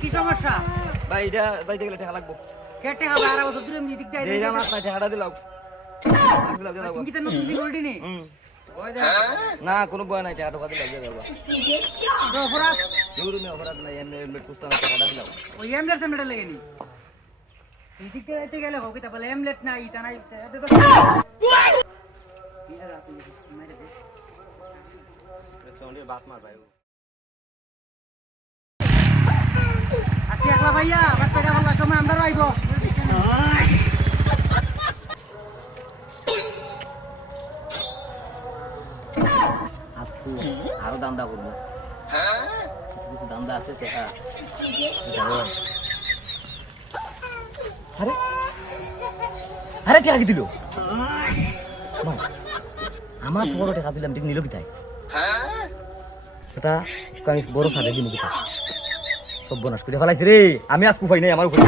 কি সমস্যা ভাই এটা যাইতে গেলে টাকা লাগবো। কেটে হবে আর বছর ধরে আমি দিক এই জামাত না টাকাটা দিলাও। তুমি কি তো নতুন সিকিউরিটি নেই না কোনো ভয় নাই, টাকা দিলাও দিয়ে যাবো। অপরাধ জরুরি অপরাধ নাই, এমনি এমনি পুস্তানা টাকাটা দিলাও। ওই এমলেট সেমলেট লেগেনি এই দিক দিয়ে যাইতে গেলে হোক তা বলে এমলেট না ইটা নাই বাত মার ভাই আজকে একলা ভাইয়া আমার পেটা বলার সময় আমরা আইব আজকে আরো দান্দা করবো, কিছু দান্দা আছে টাকা। আরে আরে টাকা কি দিল আমার বড় টাকা দিলাম, ঠিক নিল কোথায়? এটা আমি বড় সাথে দিন কোথায়? সব বনাশ করে ফেলাইছে রে, আমি আজ কুফাই নাই আমার উপরে।